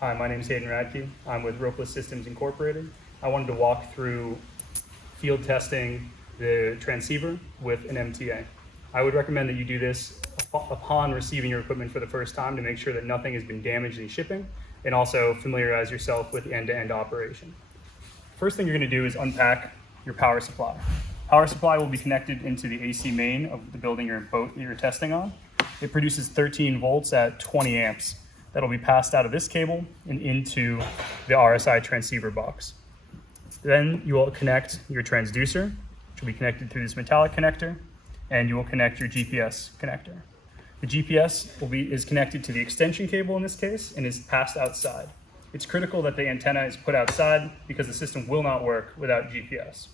Hi, my name is Hayden Rake. I'm with Ropeless Systems Incorporated. I wanted to walk through field testing the transceiver with an MTA. I would recommend that you do this upon receiving your equipment for the first time to make sure that nothing has been damaged in shipping, and also familiarize yourself with the end-to-end operation. First thing you're going to do is unpack your power supply. Power supply will be connected into the AC main of the building or boat that you're testing on. It produces 13 volts at 20 amps. That'll be passed out of this cable and into the RSI transceiver box. Then you will connect your transducer, which will be connected through this metallic connector, and you will connect your GPS connector. The GPS is connected to the extension cable in this case and is passed outside. It's critical that the antenna is put outside because the system will not work without GPS.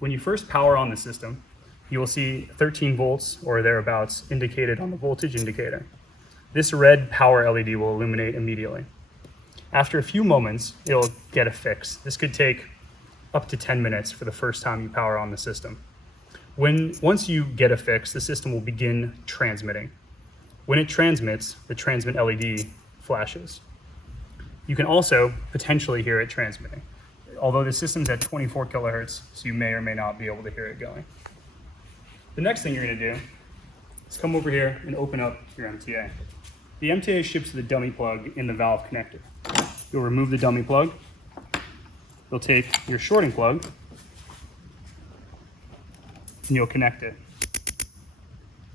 When you first power on the system, you will see 13 volts or thereabouts indicated on the voltage indicator. This red power LED will illuminate immediately. After a few moments, it'll get a fix. This could take up to 10 minutes for the first time you power on the system. Once you get a fix, the system will begin transmitting. When it transmits, the transmit LED flashes. You can also potentially hear it transmitting, although the system's at 24 kilohertz, so you may or may not be able to hear it going. The next thing you're going to do is come over here and open up your MTA. The MTA ships the dummy plug in the valve connector. You'll remove the dummy plug. You'll take your shorting plug and you'll connect it.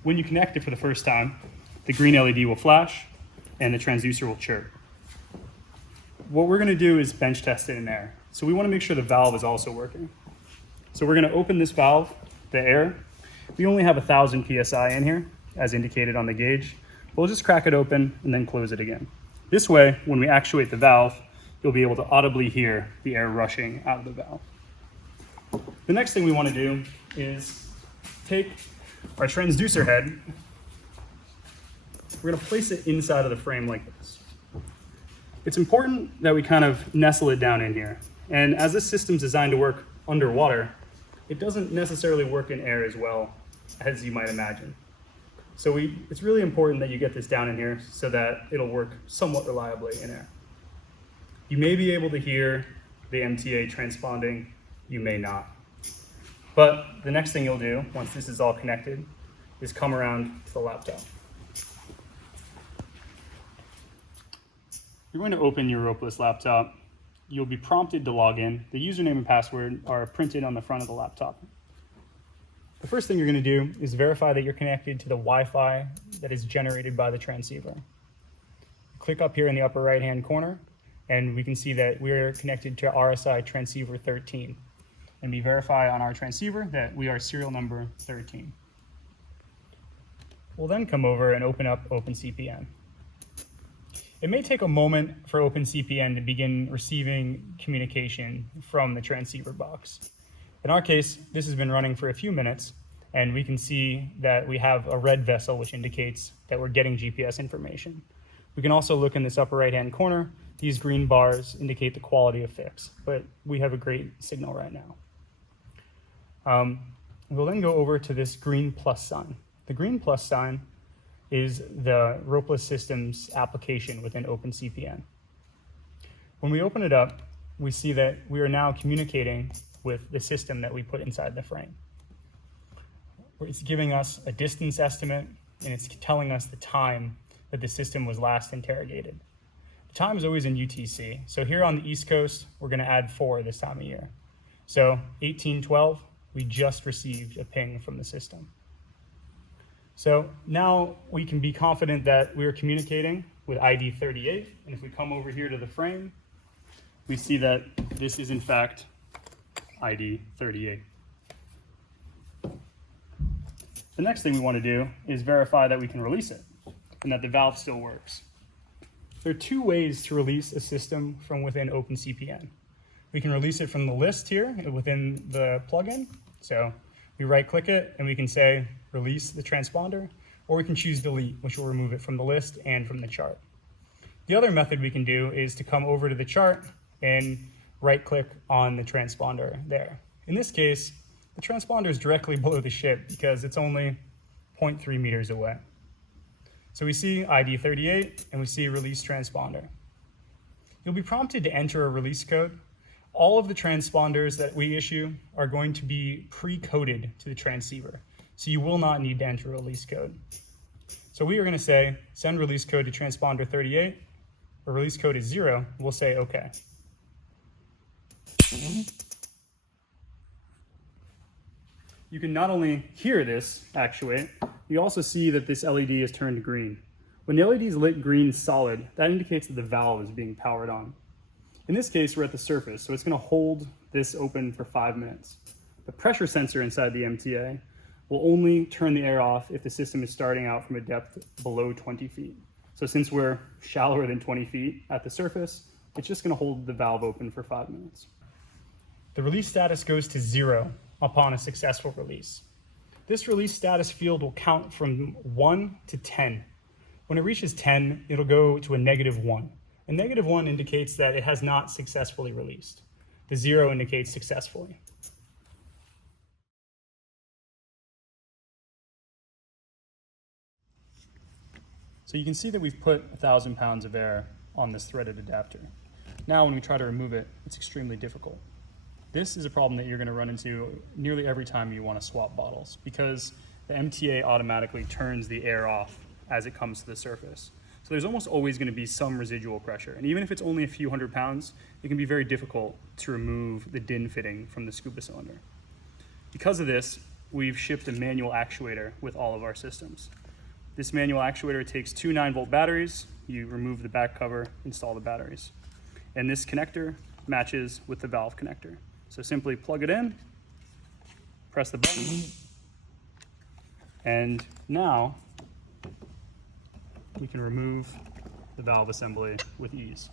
When you connect it for the first time, the green LED will flash and the transducer will chirp. What we're going to do is bench test it in air. So we want to make sure the valve is also working. So we're going to open this valve, the air. We only have 1,000 PSI in here, as indicated on the gauge. We'll just crack it open and then close it again. This way, when we actuate the valve, you'll be able to audibly hear the air rushing out of the valve. The next thing we want to do is take our transducer head. We're going to place it inside of the frame like this. It's important that we kind of nestle it down in here. And as this system's designed to work underwater, it doesn't necessarily work in air as well as you might imagine. So it's really important that you get this down in here so that it'll work somewhat reliably in air. You may be able to hear the MTA transponding, you may not. But the next thing you'll do, once this is all connected, is come around to the laptop. You're going to open your ropeless laptop. You'll be prompted to log in. The username and password are printed on the front of the laptop. The first thing you're going to do is verify that you're connected to the Wi-Fi that is generated by the transceiver. Click up here in the upper right-hand corner, and we can see that we're connected to RSI transceiver 13. And we verify on our transceiver that we are serial number 13. We'll then come over and open up OpenCPN. It may take a moment for OpenCPN to begin receiving communication from the transceiver box. In our case, this has been running for a few minutes, and we can see that we have a red vessel, which indicates that we're getting GPS information. We can also look in this upper right-hand corner. These green bars indicate the quality of fix, but we have a great signal right now. We'll then go over to this green plus sign. The green plus sign is the Ropeless Systems application within OpenCPN. When we open it up, we see that we are now communicating with the system that we put inside the frame. It's giving us a distance estimate, and it's telling us the time that the system was last interrogated. The time is always in UTC. So here on the East Coast, we're going to add 4 this time of year. So 1812, we just received a ping from the system. So now we can be confident that we are communicating with ID 38. And if we come over here to the frame, we see that this is in fact ID 38. The next thing we want to do is verify that we can release it and that the valve still works. There are 2 ways to release a system from within OpenCPN. We can release it from the list here within the plugin. So we right-click it and we can say release the transponder, or we can choose delete, which will remove it from the list and from the chart. The other method we can do is to come over to the chart and right-click on the transponder there. In this case, the transponder is directly below the ship because it's only 0.3 meters away. So we see ID 38 and we see release transponder. You'll be prompted to enter a release code. All of the transponders that we issue are going to be pre-coded to the transceiver, so you will not need to enter a release code. So we are going to say, send release code to transponder 38, or release code is 0, we'll say OK. You can not only hear this actuate, you also see that this LED is turned green. When the LED is lit green solid, that indicates that the valve is being powered on. In this case, we're at the surface, so it's going to hold this open for 5 minutes. The pressure sensor inside the MTA will only turn the air off if the system is starting out from a depth below 20 feet. So since we're shallower than 20 feet at the surface, it's just going to hold the valve open for 5 minutes. The release status goes to 0 upon a successful release. This release status field will count from 1 to 10. When it reaches 10, it'll go to a -1. A -1 indicates that it has not successfully released. The 0 indicates successfully. So you can see that we've put 1,000 pounds of air on this threaded adapter. Now when we try to remove it, it's extremely difficult. This is a problem that you're going to run into nearly every time you want to swap bottles, because the MTA automatically turns the air off as it comes to the surface. So there's almost always going to be some residual pressure. And even if it's only a few hundred pounds, it can be very difficult to remove the DIN fitting from the scuba cylinder. Because of this, we've shipped a manual actuator with all of our systems. This manual actuator takes 2 9-volt batteries. You remove the back cover, install the batteries. And this connector matches with the valve connector. So simply plug it in, press the button, and now we can remove the valve assembly with ease.